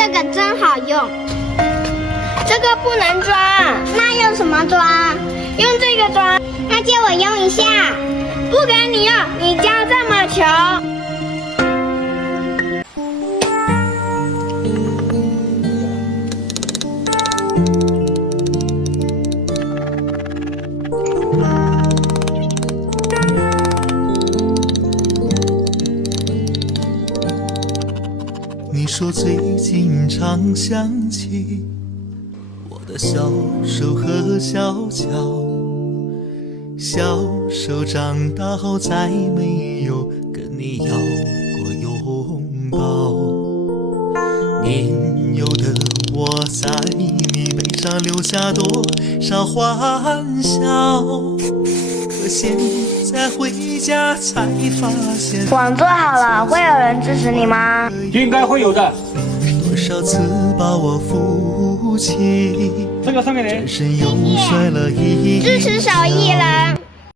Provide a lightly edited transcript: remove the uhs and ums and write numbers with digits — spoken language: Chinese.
这个真好用。这个不能装，那用什么装？用这个装。那借我用一下。不给你用，你家这么穷。你说最近常想起我的小手和小脚，小手长大后再没有跟你要过拥抱。年幼的我在你背上留下多少欢笑，可现在回家才发现，网做好了，会有人支持你吗？应该会有的。多少次把我扶起，这个送给你。转身又摔了一支持手艺人。